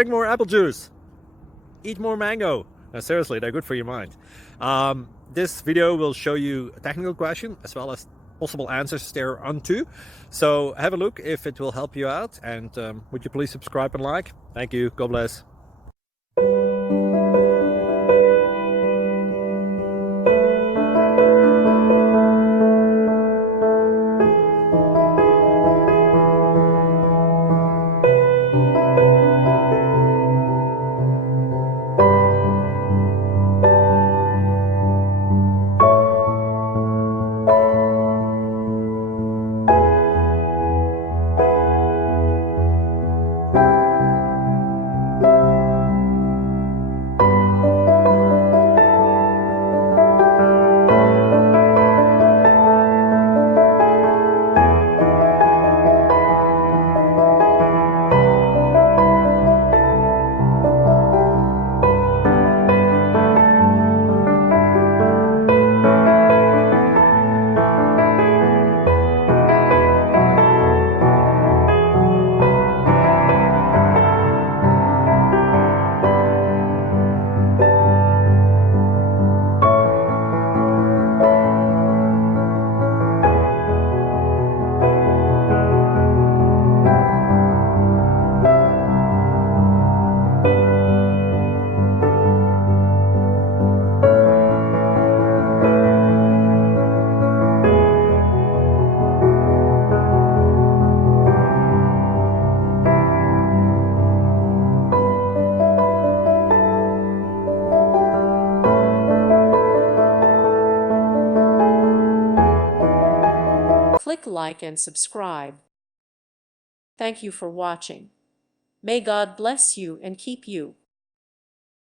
drink more apple juice, eat more mango. Seriously, they're good for your mind. This video will show you a technical question as well as possible answers thereunto. So have a look if it will help you out, and would you please subscribe and like? Thank you. God bless. Click like and subscribe. Thank you for watching. May God bless you and keep you.